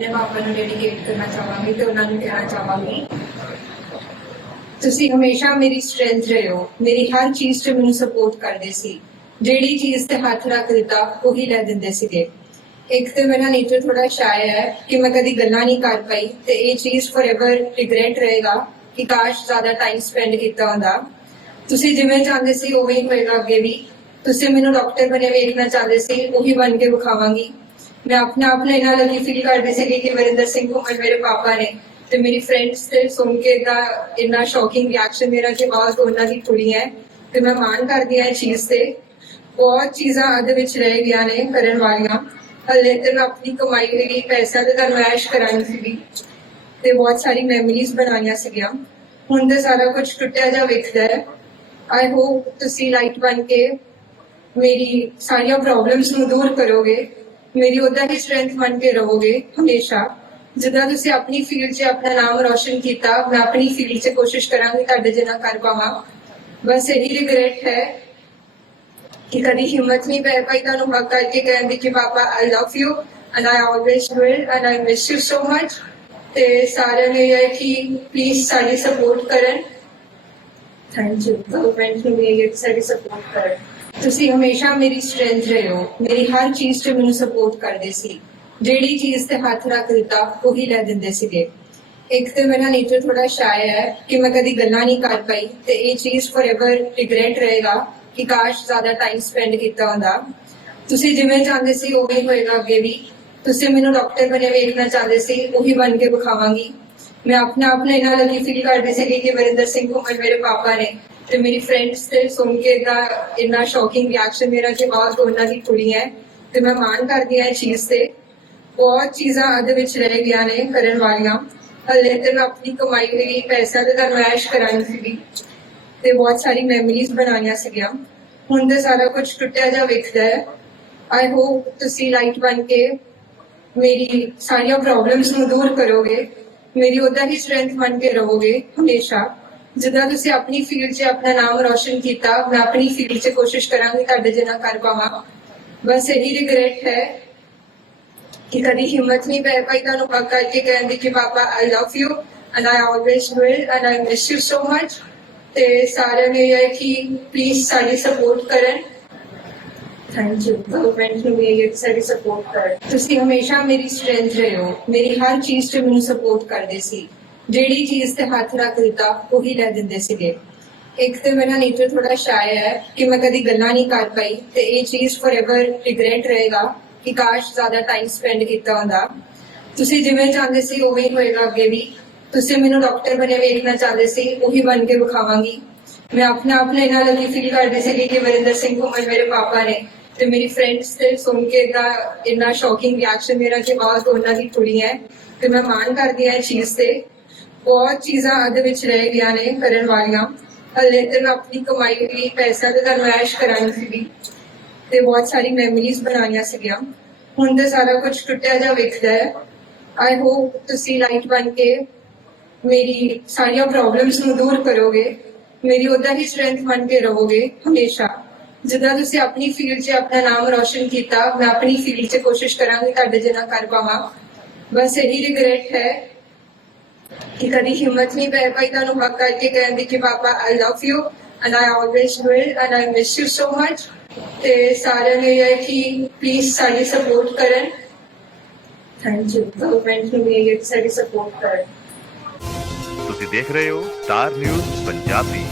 ਆਪਣੇ ਪਾਪਾ ਨੂੰ ਡੈਡੀਕੇਟ ਕਰਨਾ ਚਾਹਾਂਗੀ ਤੇ ਉਹਨਾਂ ਨੂੰ ਕਹਿਣਾ ਚਾਹਾਂਗੀ। ਤੁਸੀਂ ਹਮੇਸ਼ਾ ਮੇਰੀ ਸਟਰੈਂਥ ਰਹੇ। ਹੋ ਮੇਰੀ ਹਰ ਚੀਜ਼ 'ਚ ਮੈਨੂੰ ਸਪੋਰਟ ਕਰਦੇ ਸੀ। ਜਿਹੜੀ ਚੀਜ਼ ਤੇ ਹੱਥ ਰੱਖ ਦਿੱਤਾ ਉਹੀ ਲੈ ਦਿੰਦੇ ਸੀਗੇ। ਇੱਕ ਤੇ ਮੇਰਾ ਨੇਚਰ ਥੋੜਾ ਸ਼ਾਇ ਹੈ ਕਿ ਮੈਂ ਕਦੀ ਗੱਲਾਂ ਨਹੀਂ ਕਰ ਪਾਈ ਤੇ ਇਹ ਚੀਜ਼ ਫੋਰਐਵਰ ਰਿਗਰੈਟ ਰਹੇਗਾ ਕਿ ਕਾਸ਼ ਜ਼ਿਆਦਾ ਟਾਈਮ ਸਪੈਂਡ ਕੀਤਾ ਹੁੰਦਾ। ਤੁਸੀਂ ਜਿਵੇਂ ਚਾਹੁੰਦੇ ਸੀ, ਉਵੇਂ ਹੀ ਹੋਏਗਾ ਅੱਗੇ ਵੀ। ਤੁਸੀਂ ਮੈਨੂੰ ਡਾਕਟਰ ਬਣੇ ਵੇਖਣਾ ਚਾਹੁੰਦੇ ਸੀ, ਉਹੀ ਬਣ ਕੇ ਵਿਖਾਵਾਂਗੀ। ਮੈਂ ਆਪਣੇ ਆਪ ਨੂੰ ਇਹਨਾਂ ਲੱਗੀ ਫੀਲ ਕਰਦੀ ਸੀ ਕਿ ਵਰਿੰਦਰ ਸਿੰਘ ਘੁੰਮਣ ਮੇਰੇ ਪਾਪਾ ਨੇ ਤੇ ਮੇਰੀ ਫਰੈਂਡਸ ਤੇ ਸੁਣ ਕੇ ਦਾ ਇੰਨਾ ਸ਼ੌਕਿੰਗ ਰਿਐਕਸ਼ਨ ਮੇਰਾ ਕਿ ਬਾਤ ਉਹਨਾਂ ਦੀ ਕੁੜੀ ਹੈ ਤੇ ਮੈਂ ਮਾਣ ਕਰਦੀ ਹਾਂ ਇਹ ਚੀਜ਼ ਤੇ। ਬਹੁਤ ਚੀਜ਼ਾਂ ਅਧ ਵਿੱਚ ਰਹਿ ਗਈਆਂ ਨੇ ਕਰਨ ਵਾਲੀਆਂ। ਹਲੇ ਤੇ ਮੈਂ ਆਪਣੀ ਕਮਾਈ ਹੋਈ ਪੈਸਾ ਤੇ ਤੁਹਾਨੂੰ ਐਸ਼ ਕਰਾਉਣੀ ਸੀਗੀ ਤੇ ਬਹੁਤ ਸਾਰੀ ਮੈਮਰੀਜ਼ ਬਣਾਈਆਂ ਸੀਗੀਆਂ। ਹੁਣ ਤੇ ਸਾਰਾ ਕੁਝ ਟੁੱਟਿਆ ਜਾ ਵੇਖਦਾ ਹੈ। ਆਈ ਹੋਪ ਤੁਸੀਂ ਲਾਈਟ ਬਣ ਕੇ ਮੇਰੀ ਸਾਰੀਆਂ ਪ੍ਰੋਬਲਮਸ ਨੂੰ ਦੂਰ ਕਰੋਗੇ। ਮੇਰੀ ਉਹਦਾ ਹੀ ਸਟਰੈਂਥ ਬਣ ਕੇ ਰਹੋਗੇ ਹਮੇਸ਼ਾ। ਜਿੱਦਾਂ ਤੁਸੀਂ ਆਪਣੀ ਫੀਲਡ 'ਚ ਆਪਣਾ ਨਾਮ ਰੌਸ਼ਨ ਕੀਤਾ ਮੈਂ ਆਪਣੀ ਫੀਲਡ 'ਚ ਕੋਸ਼ਿਸ਼ ਕਰਾਂਗੀ ਤੁਹਾਡੇ ਜਿੰਨਾ ਕਰ ਪਾਵਾਂ। ਬਸ ਇਹੀ ਰਿਗਰੈਟ ਹੈ ਕਿ ਕਦੀ ਹਿੰਮਤ ਨਹੀਂ ਪੈ ਪਾਈ ਤੁਹਾਨੂੰ ਹੱਕ ਕਰਕੇ ਕਹਿਣ ਦੀ ਕਿ ਪਾਪਾ I love you and I always will and I miss you so much ਤੇ ਸਾਰਿਆਂ ਨੇ ਇਹ ਕਿ ਪਲੀਜ਼ ਸਾਡੀ ਸਪੋਰਟ ਕਰਨ। ਥੈਂਕ ਯੂ ਗਵਰਨਮੈਂਟ ਨੂੰ ਵੀ ਇਹ ਸਾਡੀ ਸਪੋਰਟ ਕਰਨ। ਤੁਸੀਂ ਹਮੇਸ਼ਾ ਮੇਰੀ ਸਟਰੈਂਥ ਰਹੇ ਹੋ। ਮੇਰੀ ਹਰ ਚੀਜ਼ 'ਚ ਮੈਨੂੰ ਸਪੋਰਟ ਕਰਦੇ ਸੀ। ਜਿਹੜੀ ਚੀਜ਼ ਤੇ ਹੱਥ ਰੱਖ ਦਿੱਤਾ, ਉਹੀ ਲੈ ਦਿੰਦੇ ਸੀਗੇ। ਇੱਕ ਤੇ ਮੇਰਾ ਨੇਚਰ ਥੋੜਾ ਸ਼ਾਇ ਹੈ ਕਿ ਮੈਂ ਕਦੀ ਗੱਲਾਂ ਨਹੀਂ ਕਰ ਪਾਈ ਤੇ ਇਹ ਚੀਜ਼ ਫੋਰਐਵਰ ਰਿਗਰੈਟ ਰਹੇਗਾ ਕਿ ਕਾਸ਼ ਜ਼ਿਆਦਾ ਟਾਈਮ ਸਪੈਂਡ ਕੀਤਾ ਹੁੰਦਾ। ਤੁਸੀਂ ਜਿਵੇਂ ਚਾਹੁੰਦੇ ਸੀ, ਉਵੇਂ ਹੋਏਗਾ ਅੱਗੇ ਵੀ। ਤੁਸੀਂ ਮੈਨੂੰ ਡਾਕਟਰ ਬਣੇ ਵੇਖਣਾ ਚਾਹੁੰਦੇ ਸੀ, ਉਹੀ ਬਣ ਕੇ ਵਿਖਾਵਾਂਗੀ। ਮੈਂ ਆਪਣੇ ਆਪ ਨੂੰ ਇਹਨਾਂ ਲੱਗੀ ਫੀਲ ਕਰਦੀ ਸੀ ਕਿ ਵਰਿੰਦਰ ਸਿੰਘ ਘੁੰਮਣ ਮੇਰੇ ਪਾਪਾ ਨੇ। ਤੇ ਮੇਰੀ ਫਰੈਂਡਸ ਤੇ ਸੁਣ ਕੇ ਦਾ ਇੰਨਾ ਸ਼ੌਕਿੰਗ ਰਿਐਕਸ਼ਨ ਮੇਰਾ ਕਿ ਬਾਤ ਉਹਨਾਂ ਦੀ ਕੁੜੀ ਹੈ, ਤੇ ਮੈਂ ਮਾਣ ਕਰਦੀ ਹਾਂ ਇਹ ਚੀਜ਼ ਤੇ। ਬਹੁਤ ਚੀਜ਼ਾਂ ਅਧ ਵਿੱਚ ਰਹਿ ਗਈਆਂ ਨੇ ਕਰਨ ਵਾਲੀਆਂ। ਹਲੇ ਤੇ ਮੈਂ ਆਪਣੀ ਕਮਾਈ ਲਈ ਪੈਸਾ ਤੇ ਤੁਹਾਨੂੰ ਐਸ਼ ਸੀਗੀ। ਤੇ ਬਹੁਤ ਸਾਰੀ ਮੈਮਰੀਜ਼ ਬਣਾਈਆਂ ਸੀਗੀਆਂ। ਹੁਣ ਤੇ ਸਾਰਾ ਕੁਝ ਟੁੱਟਿਆ ਜਾ ਵੇਖਦਾ ਹੈ। ਆਈ ਹੋਪ ਤੁਸੀਂ ਲਾਈਟ ਬਣ ਕੇ ਮੇਰੀ ਸਾਰੀਆਂ ਪ੍ਰੋਬਲਮਸ ਨੂੰ ਦੂਰ ਕਰੋਗੇ। ਮੇਰੀ ਉਹਦਾ ਹੀ ਸਟਰੈਂਥ ਬਣ ਕੇ ਰਹੋਗੇ ਹਮੇਸ਼ਾ। ਜਿੱਦਾਂ ਤੁਸੀਂ ਆਪਣੀ ਫੀਲਡ 'ਚ ਆਪਣਾ ਨਾਮ ਰੌਸ਼ਨ ਕੀਤਾ ਮੈਂ ਆਪਣੀ ਫੀਲਡ 'ਚ ਕੋਸ਼ਿਸ਼ ਕਰਾਂਗੀ ਤੁਹਾਡੇ ਜਿੰਨਾ ਕਰ ਪਾਵਾਂ। ਬਸ ਇਹੀ ਰਿਗਰੈਟ ਹੈ ਕਿ ਕਦੀ ਹਿੰਮਤ ਨਹੀਂ ਪੈ ਪਾਈ ਤੁਹਾਨੂੰ ਹੱਕ ਕਰਕੇ ਕਹਿਣ ਦੀ ਕਿ ਪਾਪਾ I love you and I always will and I miss you so much ਤੇ ਸਾਰਿਆਂ ਨੇ ਇਹ ਕਿ ਪਲੀਜ਼ ਸਾਡੀ ਸਪੋਰਟ ਕਰਨ। ਥੈਂਕ ਯੂ ਗਵਰਨਮੈਂਟ ਨੂੰ ਵੀ ਇਹ ਸਾਡੀ ਸਪੋਰਟ ਕਰਨ। ਤੁਸੀਂ ਹਮੇਸ਼ਾ ਮੇਰੀ ਸਟਰੈਂਥ ਰਹੇ ਹੋ। ਮੇਰੀ ਹਰ ਚੀਜ਼ 'ਚ ਮੈਨੂੰ ਸਪੋਰਟ ਕਰਦੇ ਸੀ। ਜਿਹੜੀ ਚੀਜ਼ ਤੇ ਹੱਥ ਰੱਖ ਦਿੱਤਾ ਉਹੀ ਲੈ ਦਿੰਦੇ ਸੀਗੇ। ਇੱਕ ਤੇ ਮੇਰਾ ਨੇਚਰ ਥੋੜਾ ਸ਼ਾਇ ਹੈ ਕਿ ਮੈਂ ਕਦੀ ਗੱਲਾਂ ਨਹੀਂ ਕਰ ਪਾਈ ਤੇ ਇਹ ਚੀਜ਼ ਫੋਰਐਵਰ ਰਿਗਰੈਟ ਰਹੇਗਾ ਕਿ ਕਾਸ਼ ਜ਼ਿਆਦਾ ਟਾਈਮ ਸਪੈਂਡ ਕੀਤਾ ਹੁੰਦਾ। ਤੁਸੀਂ ਜਿਵੇਂ ਚਾਹੁੰਦੇ ਸੀ, ਉਵੇਂ ਹੀ ਹੋਏਗਾ ਅੱਗੇ ਵੀ। ਤੁਸੀਂ ਮੈਨੂੰ ਡਾਕਟਰ ਬਣੇ ਵੇਖਣਾ ਚਾਹੁੰਦੇ ਸੀ, ਉਹੀ ਬਣ ਕੇ ਵਿਖਾਵਾਂਗੀ। ਮੈਂ ਆਪਣੇ ਆਪ ਨੂੰ ਇਹਨਾਂ ਲੱਗੀ ਫੀਲ ਕਰਦੀ ਸੀ ਕਿ ਵਰਿੰਦਰ ਸਿੰਘ ਘੁੰਮਣ ਮੇਰੇ ਪਾਪਾ ਨੇ ਤੇ ਮੇਰੀ ਫਰੈਂਡਸ ਤੇ ਸੁਣ ਕੇ ਦਾ ਇੰਨਾ ਸ਼ੌਕਿੰਗ ਰਿਐਕਸ਼ਨ ਮੇਰਾ ਕਿ ਬਾਤ ਉਹਨਾਂ ਦੀ ਕੁੜੀ ਹੈ ਤੇ ਮੈਂ ਮਾਣ ਕਰਦੀ ਹਾਂ ਇਹ ਚੀਜ਼ ਤੇ। ਬਹੁਤ ਚੀਜ਼ਾਂ ਅਧ ਵਿੱਚ ਰਹਿ ਗਈਆਂ ਨੇ ਕਰਨ ਵਾਲੀਆਂ। ਹਲੇ ਤੇ ਮੈਂ ਆਪਣੀ ਕਮਾਈ ਲਈ ਪੈਸਾ ਤੇ ਗਰਮਾਇਸ਼ ਐਸ਼ ਸੀਗੀ ਤੇ ਬਹੁਤ ਸਾਰੀ ਮੈਮਰੀਜ਼ ਬਣਾਈਆਂ ਸੀਗੀਆਂ। ਹੁਣ ਤੇ ਸਾਰਾ ਕੁਝ ਟੁੱਟਿਆ ਜਾ ਵੇਖਦਾ ਹੈ। ਆਈ ਹੋਪ ਤੁਸੀਂ ਲਾਈਟ ਬਣ ਕੇ ਮੇਰੀ ਸਾਰੀਆਂ ਪ੍ਰੋਬਲਮਸ ਨੂੰ ਦੂਰ ਕਰੋਗੇ। ਮੇਰੀ ਉਹਦਾ ਹੀ ਸਟਰੈਂਥ ਬਣ ਕੇ ਰਹੋਗੇ ਹਮੇਸ਼ਾ। ਜਿੱਦਾਂ ਤੁਸੀਂ ਆਪਣੀ ਫੀਲਡ 'ਚ ਆਪਣਾ ਨਾਮ ਰੌਸ਼ਨ ਕੀਤਾ, ਮੈਂ ਆਪਣੀ ਫੀਲਡ 'ਚ ਕੋਸ਼ਿਸ਼ ਕਰਾਂਗੀ ਤੁਹਾਡੇ ਜਿੰਨਾ ਕਰ ਪਾਵਾਂ। ਬਸ ਇਹੀ ਰਿਗਰੈਟ ਹੈ ਕਿ ਕਦੀ ਹਿੰਮਤ ਨਹੀਂ ਪੈ ਪਾਈ ਤੁਹਾਨੂੰ ਹੱਕ ਕਰਕੇ ਕਹਿਣ ਦੀ ਕਿ ਪਾਪਾ I love you and I always will and I miss you so much ਤੇ ਸਾਰਿਆਂ ਨੇ ਇਹ ਕਿ ਪਲੀਜ਼ ਸਾਡੀ ਸਪੋਰਟ ਕਰਨ। ਥੈਂਕ ਯੂ ਗਵਰਨਮੈਂਟ ਨੂੰ ਵੀ ਇਹ ਸਾਡੀ ਸਪੋਰਟ ਕਰਨ। ਤੁਸੀਂ ਦੇਖ ਰਹੇ ਹੋ ਸਟਾਰ ਨਿਊਜ਼ ਪੰਜਾਬੀ।